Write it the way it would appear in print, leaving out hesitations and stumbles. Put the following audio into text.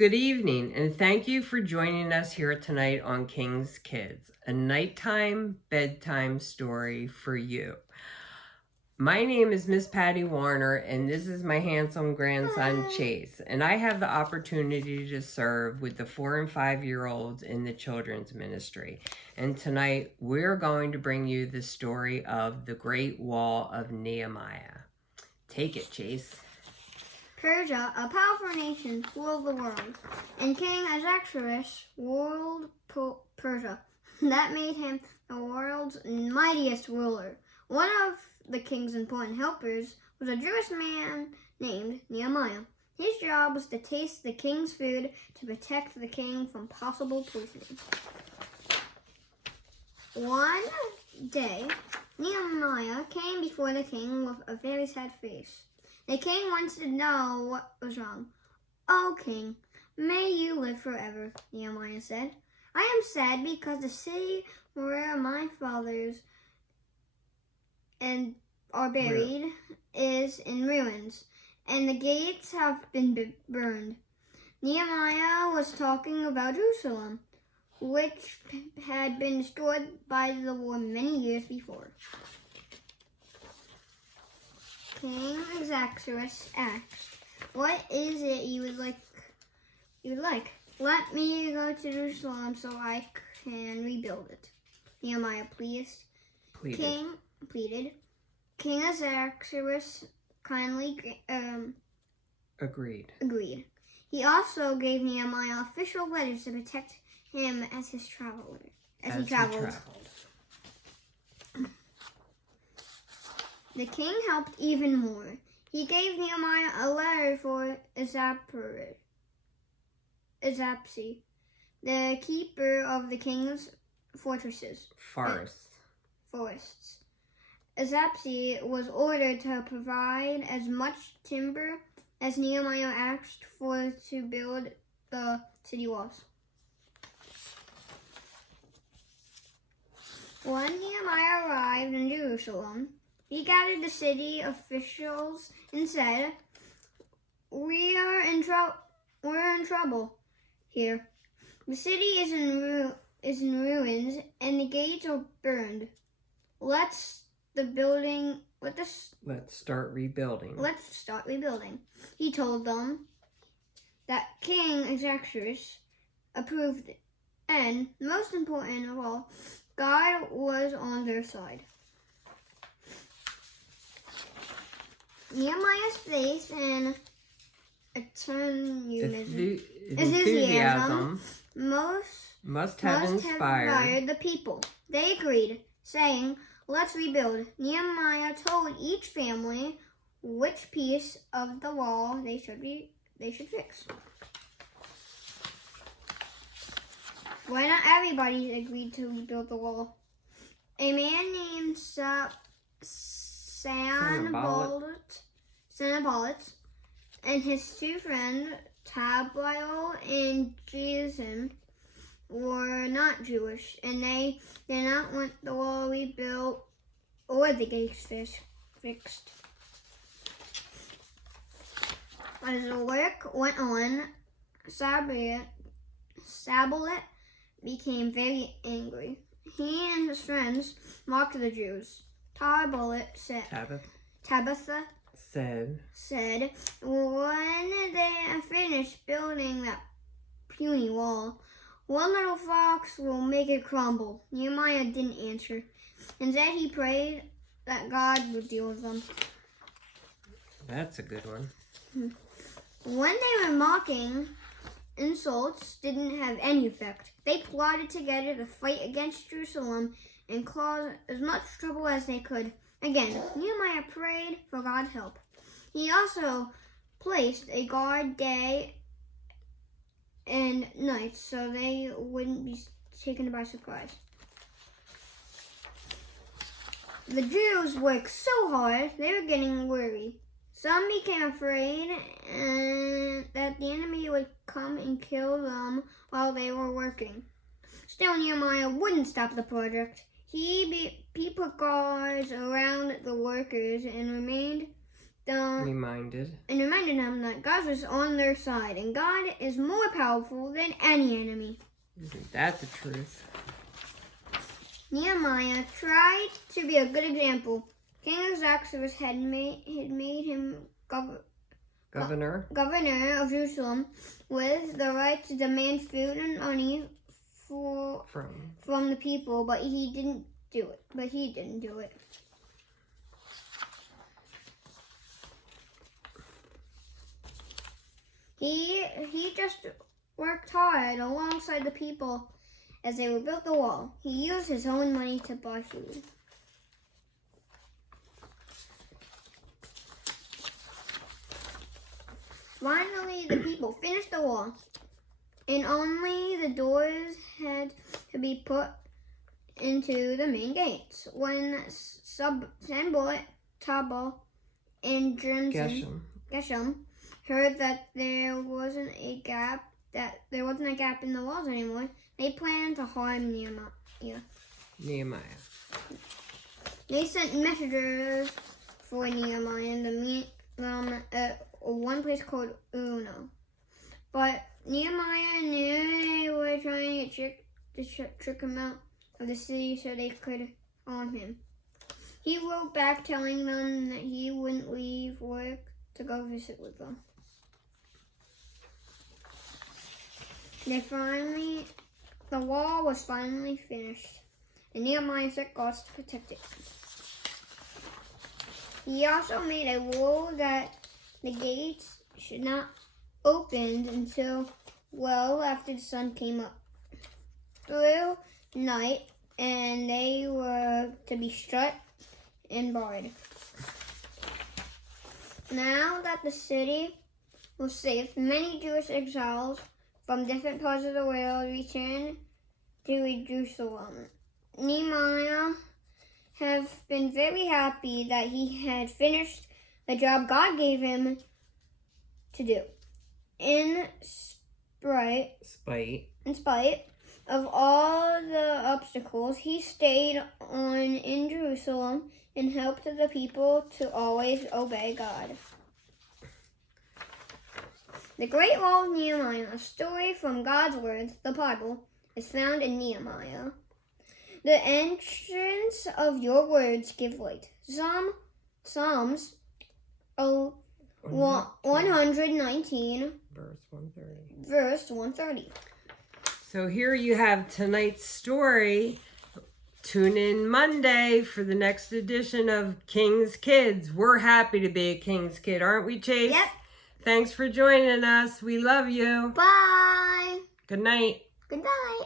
Good evening, and thank you for joining us here tonight on King's Kids, a nighttime bedtime story for you. My name is Miss Patty Warriner, and this is my handsome grandson Chase, and I have the opportunity to serve with the 4 and 5-year-olds in the children's ministry. And tonight we're going to bring you the story of the Great Wall of Nehemiah. Take it, Chase. Persia, a powerful nation, ruled the world, and King Ahasuerus ruled Persia. That made him the world's mightiest ruler. One of the king's important helpers was a Jewish man named Nehemiah. His job was to taste the king's food to protect the king from possible poisoning. One day, Nehemiah came before the king with a very sad face. The king wanted to know what was wrong. "Oh, king, may you live forever," Nehemiah said. "I am sad because the city where my fathers are buried is in ruins, and the gates have been burned." Nehemiah was talking about Jerusalem, which had been destroyed by the war many years before. King Ahasuerus asked, "What is it you would like? Let me go to Jerusalem so I can rebuild it," Nehemiah pleaded. King Ahasuerus kindly Agreed. He also gave Nehemiah official letters to protect him as he traveled. The king helped even more. He gave Nehemiah a letter for Azapsi, the keeper of the king's forests. Azapsi was ordered to provide as much timber as Nehemiah asked for to build the city walls. When Nehemiah arrived in Jerusalem, he gathered the city officials and said, We're in trouble here. The city is in ruins and the gates are burned. Let's start rebuilding. He told them that King Ahasuerus approved it, and most important of all, God was on their side. Nehemiah's faith and enthusiasm must have inspired the people. They agreed, saying, "Let's rebuild." Nehemiah told each family which piece of the wall they should fix. Why not everybody agreed to rebuild the wall? A man named Sanballat and his two friends, Tobiah and Gesem, were not Jewish, and they did not want the wall rebuilt or the gates fixed. As the work went on, Sanballat became very angry. He and his friends mocked the Jews. Tabitha said, when they finished building that puny wall, one little fox will make it crumble. Nehemiah didn't answer. Instead, he prayed that God would deal with them. That's a good one. When they were mocking, insults didn't have any effect. They plotted together to fight against Jerusalem and cause as much trouble as they could. Again, Nehemiah prayed for God's help. He also placed a guard day and night so they wouldn't be taken by surprise. The Jews worked so hard, they were getting worried. Some became afraid that the enemy would come and kill them while they were working. Still, Nehemiah wouldn't stop the project. He put guards around the workers and remained reminded them that God was on their side, and God is more powerful than any enemy. Isn't that the truth? Nehemiah tried to be a good example. King Xerxes had made him Governor governor of Jerusalem with the right to demand food and money from the people, but he didn't do it. He just worked hard alongside the people as they rebuilt the wall. He used his own money to buy food. Finally, the people finished the wall, and only the doors had to be put into the main gates. When Sanballat, Tobiah, and Geshem heard that there wasn't a gap in the walls anymore, they planned to harm Nehemiah. They sent messengers for Nehemiah to meet them at one place called Uno. But Nehemiah knew they were trying to trick him out of the city so they could harm him. He wrote back telling them that he wouldn't leave work to go visit with them. The wall was finally finished, and Nehemiah set guards to protect it. He also made a rule that the gates should not open until well after the sun came up through night, and they were to be shut and barred. Now that the city was safe, many Jewish exiles from different parts of the world returned to Jerusalem. Nehemiah have been very happy that he had finished the job God gave him to do. In spite of all the obstacles, he stayed on in Jerusalem and helped the people to always obey God. The Great Wall of Nehemiah, a story from God's Word, the Bible, is found in Nehemiah. The entrance of your words give light. Psalms 119, verse 130. So here you have tonight's story. Tune in Monday for the next edition of King's Kids. We're happy to be a King's Kid, aren't we, Chase? Yep. Thanks for joining us. We love you. Bye. Good night. Good night.